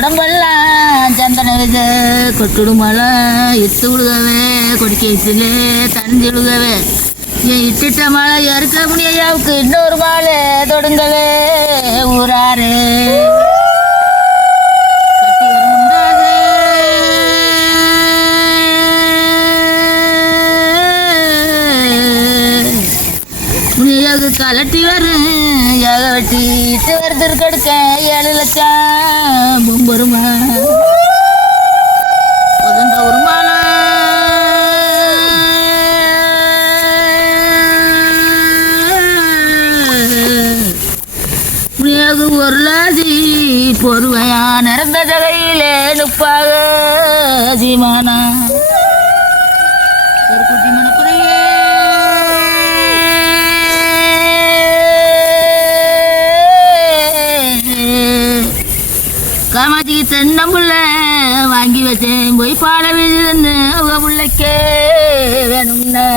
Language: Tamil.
உடம்பெல்லாம் சந்தன கொட்டுடு மழை இட்டு விழுகவே கொடிக்கேசிலே தஞ்சிழுகவே என் இட்டுட்ட மழை இறக்க முடியாவுக்கு இன்னொரு மாலை தொடுங்கவே ஊராரே. கலட்டி வரும் யாக வெட்டிட்டு வருது கடுக்க ஏழு லட்சம். முனியாக ஒரு பொறுமையா நடந்த நிறந்த நுப்பாக சீமானா. ஒரு காமாட்சிக்கு தென்னம்புள்ள வாங்கி வச்சேன் போய் பாட விழுதுன்னு உங்க பிள்ளைக்கே வேணும்னா.